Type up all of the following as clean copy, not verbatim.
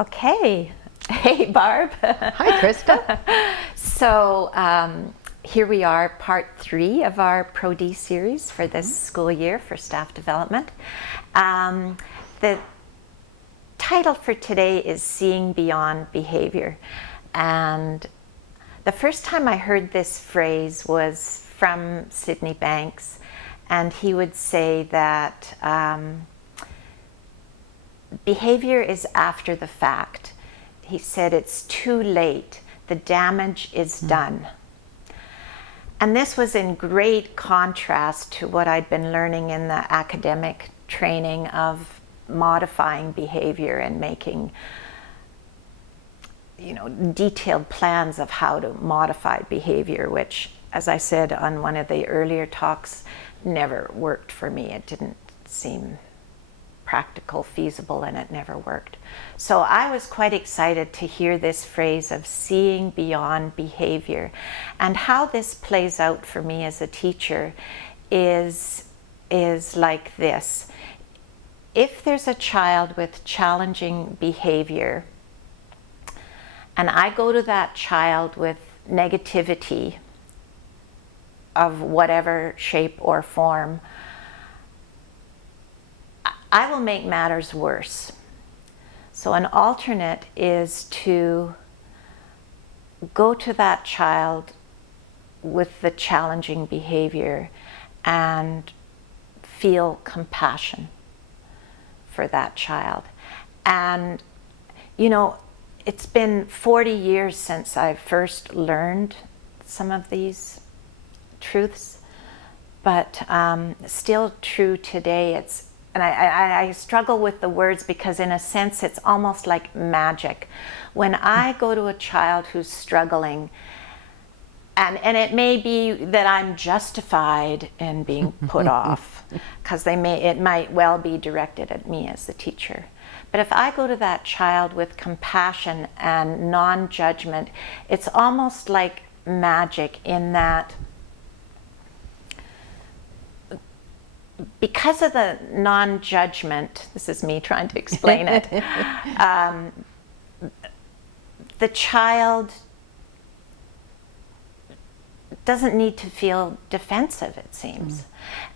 Okay. Hey, Barb. Hi, Krista. So here we are, part 3 of our Pro-D series for this school year for staff development. The title for today is Seeing Beyond Behavior. And the first time I heard this phrase was from Sydney Banks, and he would say that behavior is after the fact. He said it's too late, the damage is done. And this was in great contrast to what I'd been learning in the academic training of modifying behavior and making, detailed plans of how to modify behavior, which, as I said on one of the earlier talks, never worked for me. It didn't seem practical, feasible, and it never worked. So I was quite excited to hear this phrase of seeing beyond behavior. And how this plays out for me as a teacher is like this. If there's a child with challenging behavior, and I go to that child with negativity of whatever shape or form, I will make matters worse. So an alternate is to go to that child with the challenging behavior and feel compassion for that child. And, it's been 40 years since I first learned some of these truths, but still true today. And I struggle with the words because in a sense it's almost like magic. When I go to a child who's struggling, and it may be that I'm justified in being put off, because it might well be directed at me as the teacher. But if I go to that child with compassion and non-judgment, it's almost like magic in that because of the non-judgment, this is me trying to explain it, the child doesn't need to feel defensive, it seems.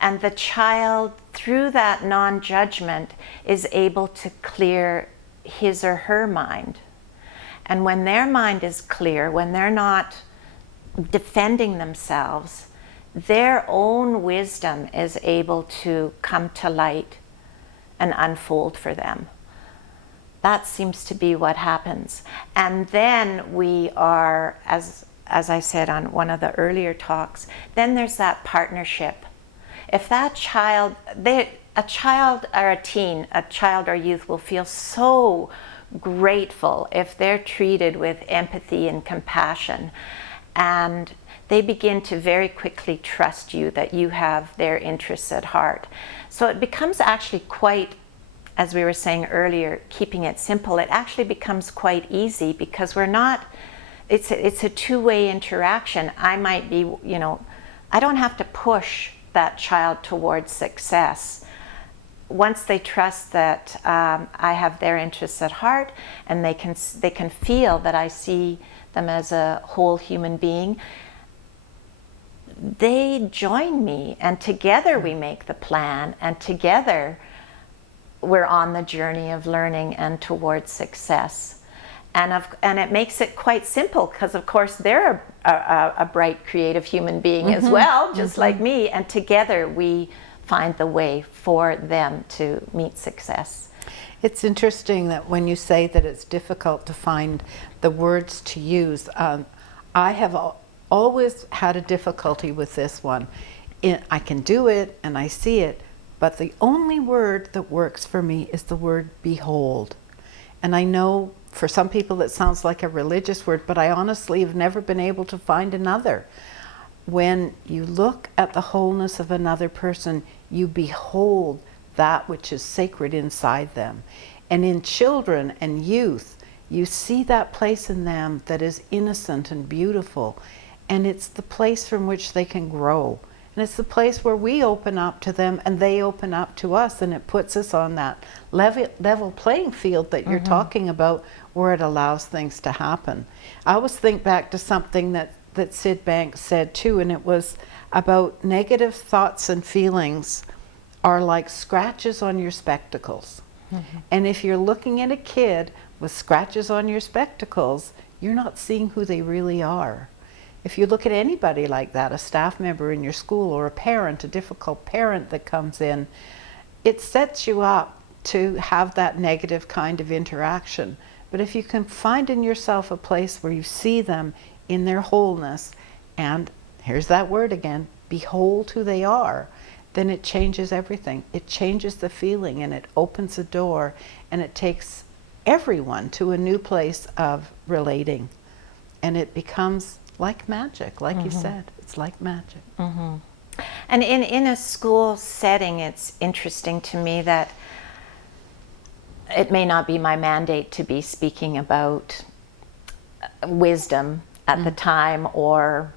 And the child, through that non-judgment, is able to clear his or her mind. And when their mind is clear, when they're not defending themselves, their own wisdom is able to come to light and unfold for them. That seems to be what happens. And then we are, as I said on one of the earlier talks, then there's that partnership. If that child, a child or a teen, a child or youth will feel so grateful if they're treated with empathy and compassion, and they begin to very quickly trust you, that you have their interests at heart. So it becomes actually quite, as we were saying earlier, keeping it simple, it actually becomes quite easy because it's a two-way interaction. I might be, I don't have to push that child towards success. Once they trust that I have their interests at heart, and they can feel that I see them as a whole human being, they join me, and together we make the plan, and together we're on the journey of learning and towards success. And it makes it quite simple because, of course, they're a bright, creative human being as well, just like me. And together we find the way for them to meet success. It's interesting that when you say that it's difficult to find the words to use, I have always had a difficulty with this one. I can do it and I see it, but the only word that works for me is the word behold. And I know for some people it sounds like a religious word, but I honestly have never been able to find another. When you look at the wholeness of another person, you behold that which is sacred inside them. And in children and youth, you see that place in them that is innocent and beautiful. And it's the place from which they can grow And it's the place where we open up to them and they open up to us, and it puts us on that level playing field that you're talking about, where it allows things to happen. I always think back to something that Sid Banks said too, and it was about negative thoughts and feelings are like scratches on your spectacles. And if you're looking at a kid with scratches on your spectacles, you're not seeing who they really are. If you look at anybody like that, a staff member in your school or a parent, a difficult parent that comes in, it sets you up to have that negative kind of interaction. But if you can find in yourself a place where you see them in their wholeness, and here's that word again, behold who they are, then it changes everything. It changes the feeling, and it opens a door, and it takes everyone to a new place of relating. And it becomes like magic, like you said. It's like magic. And in a school setting, it's interesting to me that it may not be my mandate to be speaking about wisdom at the time, or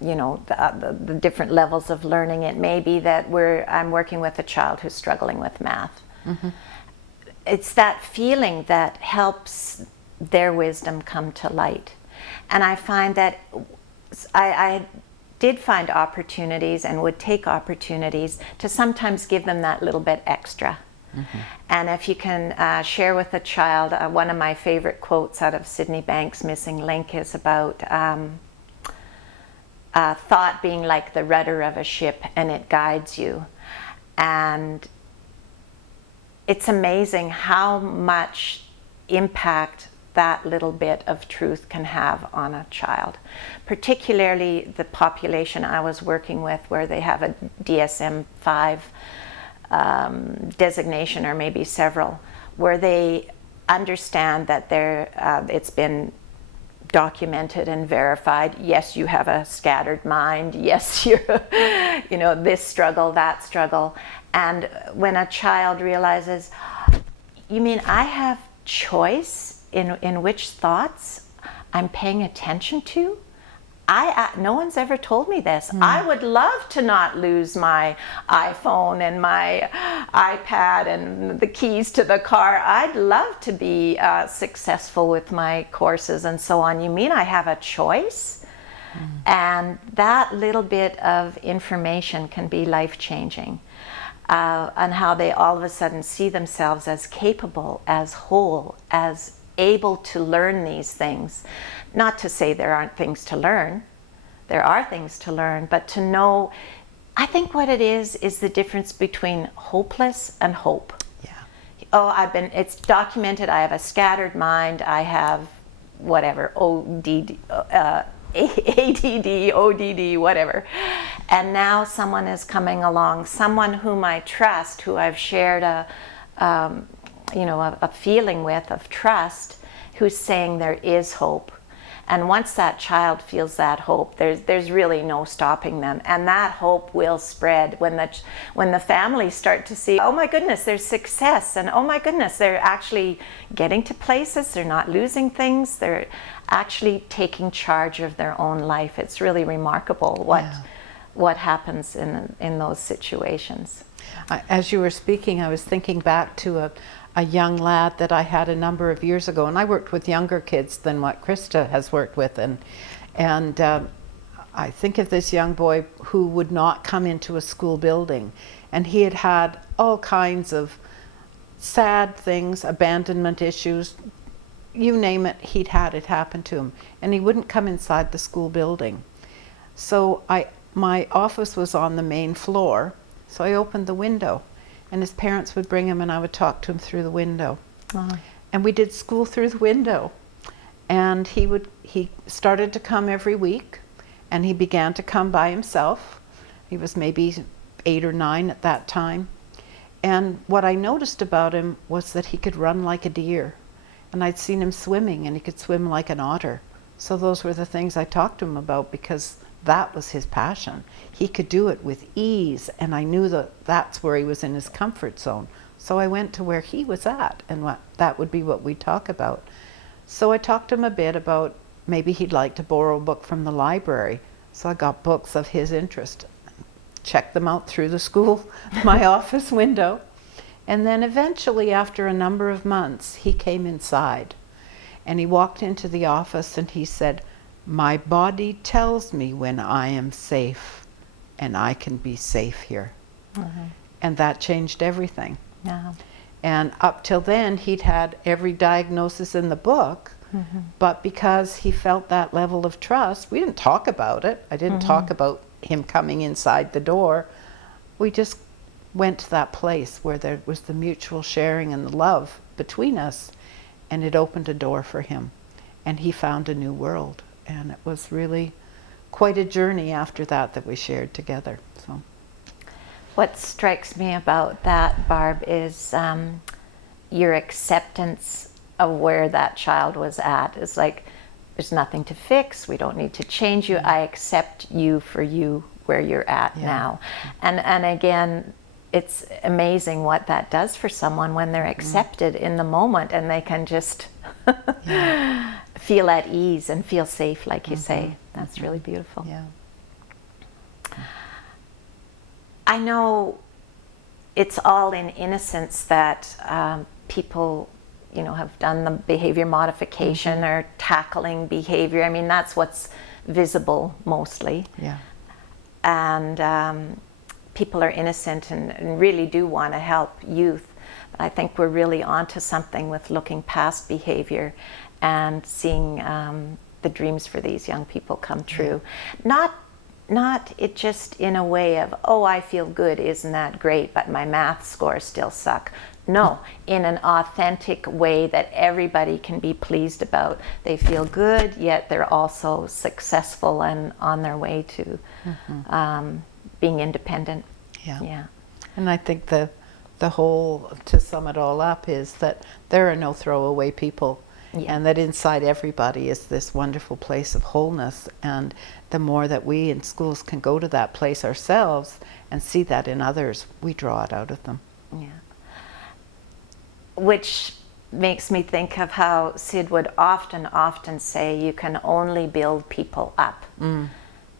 the different levels of learning. It may be that I'm working with a child who's struggling with math. It's that feeling that helps their wisdom come to light. And I find that I did find opportunities and would take opportunities to sometimes give them that little bit extra. And if you can share with a child, one of my favorite quotes out of Sydney Banks' Missing Link is about thought being like the rudder of a ship, and it guides you. And it's amazing how much impact that little bit of truth can have on a child, particularly the population I was working with, where they have a DSM-5 designation, or maybe several, where they understand that it's been documented and verified. Yes, you have a scattered mind. Yes, you're, this struggle, that struggle. And when a child realizes, you mean I have choice in which thoughts I'm paying attention to? No one's ever told me this. I would love to not lose my iPhone and my iPad and the keys to the car. I'd love to be successful with my courses and so on. You mean I have a choice? And that little bit of information can be life-changing, on how they all of a sudden see themselves as capable, as whole, as able to learn these things. Not to say there aren't things to learn. There are things to learn, but to know, I think what it is the difference between hopeless and hope. Yeah. It's documented, I have a scattered mind, I have whatever, ADD, ODD, whatever. And now someone is coming along, someone whom I trust, who I've shared a feeling with of trust, who's saying there is hope. And once that child feels that hope, there's really no stopping them. And that hope will spread when the families start to see, oh my goodness, there's success, and oh my goodness, they're actually getting to places, they're not losing things, they're actually taking charge of their own life. It's really remarkable what happens in those situations. As you were speaking, I was thinking back to a young lad that I had a number of years ago, and I worked with younger kids than what Krista has worked with, and I think of this young boy who would not come into a school building, and he had had all kinds of sad things, abandonment issues, you name it, he'd had it happen to him, and he wouldn't come inside the school building. So my office was on the main floor, so I opened the window, and his parents would bring him, and I would talk to him through the window. And we did school through the window. And he started to come every week, and he began to come by himself. He was maybe 8 or 9 at that time. And what I noticed about him was that he could run like a deer. And I'd seen him swimming, and he could swim like an otter. So those were the things I talked to him about, because that was his passion. He could do it with ease, and I knew that's where he was in his comfort zone. So I went to where he was at, and that would be what we'd talk about. So I talked to him a bit about maybe he'd like to borrow a book from the library. So I got books of his interest. check them out through the school, my office window. And then eventually, after a number of months, he came inside and he walked into the office and he said, "My body tells me when I am safe and I can be safe here." And that changed everything. Yeah. And up till then, he'd had every diagnosis in the book, but because he felt that level of trust, we didn't talk about it. I didn't talk about him coming inside the door. We just went to that place where there was the mutual sharing and the love between us, and it opened a door for him. And he found a new world. And it was really quite a journey after that that we shared together. So. What strikes me about that, Barb, is your acceptance of where that child was at. It's like, there's nothing to fix. We don't need to change you. I accept you for you where you're at now. And again, it's amazing what that does for someone when they're accepted in the moment and they can just feel at ease and feel safe, like you say. That's really beautiful. Yeah. I know it's all in innocence that people, you know, have done the behavior modification or tackling behavior. I mean, that's what's visible mostly. Yeah. And people are innocent and really do want to help youth. But I think we're really onto something with looking past behavior and seeing the dreams for these young people come true. Not it just in a way of, oh, I feel good, isn't that great, but my math scores still suck. No, in an authentic way that everybody can be pleased about. They feel good, yet they're also successful and on their way to being independent. Yeah. And I think the whole, to sum it all up, is that there are no throwaway people. And that inside everybody is this wonderful place of wholeness. And the more that we in schools can go to that place ourselves and see that in others, we draw it out of them. Yeah. Which makes me think of how Sid would often say, you can only build people up.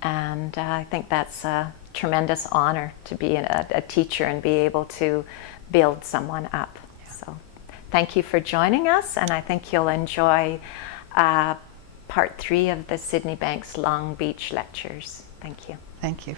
And I think that's a tremendous honor to be a teacher and be able to build someone up. So thank you for joining us, and I think you'll enjoy part 3 of the Sydney Banks Long Beach lectures. Thank you. Thank you.